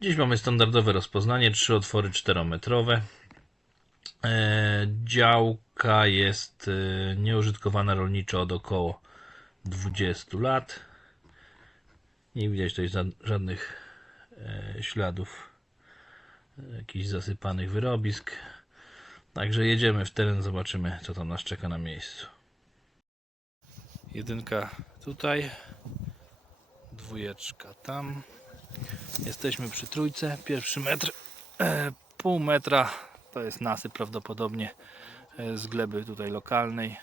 Dziś mamy standardowe rozpoznanie, trzy otwory 4-metrowe. E, działka jest e, nieużytkowana rolniczo od około 20 lat. Nie widać tutaj żadnych e, śladów jakichś zasypanych wyrobisk. Także jedziemy w teren, zobaczymy co tam nas czeka na miejscu. Jedynka tutaj, dwójeczka tam. Jesteśmy przy trójce, pierwszy metr, e, pół metra to jest nasyp prawdopodobnie e, z gleby tutaj lokalnej,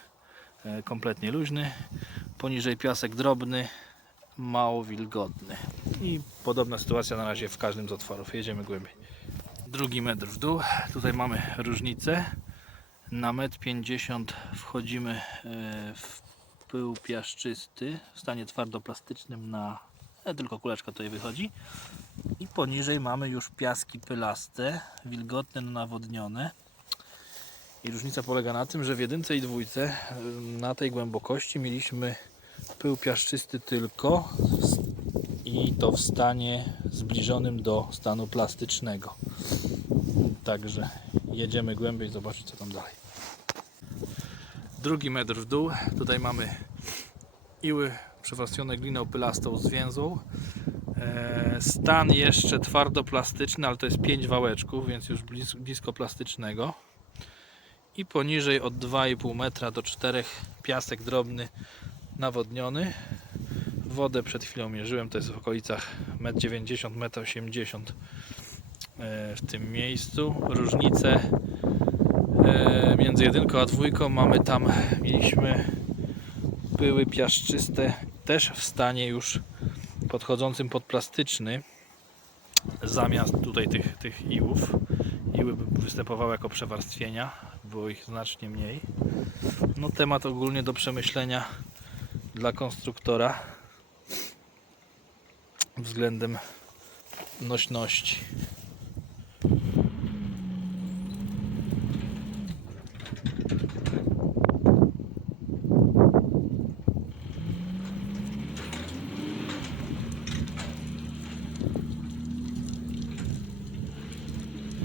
e, kompletnie luźny. Poniżej piasek drobny, mało wilgotny. I podobna sytuacja na razie w każdym z otworów. Jedziemy głębiej. Drugi metr w dół, tutaj mamy różnicę. Na metr 50 wchodzimy w pył piaszczysty w stanie twardoplastycznym na e, tylko kuleczka tutaj wychodzi i poniżej mamy już piaski pylaste, wilgotne, nawodnione. I różnica polega na tym, że w jedynce i dwójce na tej głębokości mieliśmy pył piaszczysty tylko i to w stanie zbliżonym do stanu plastycznego. Także jedziemy głębiej, zobaczyć co tam dalej. Drugi metr w dół. Tutaj mamy iły przewarstwione gliną pylastą zwięzłą. E, Stan jeszcze twardoplastyczny, ale to jest 5 wałeczków, więc już blis- blisko plastycznego. I poniżej od 2,5 metra do 4 piasek drobny nawodniony. Wodę przed chwilą mierzyłem, to jest w okolicach 1,90 m, 1,80 m w tym miejscu. Różnice e, między jedynką a dwójką mamy tam, mieliśmy pyły piaszczyste też w stanie już podchodzącym pod plastyczny zamiast tutaj tych, tych iłów. Iły występowały jako przewarstwienia było ich znacznie mniej. No temat ogólnie do przemyślenia dla konstruktora względem nośności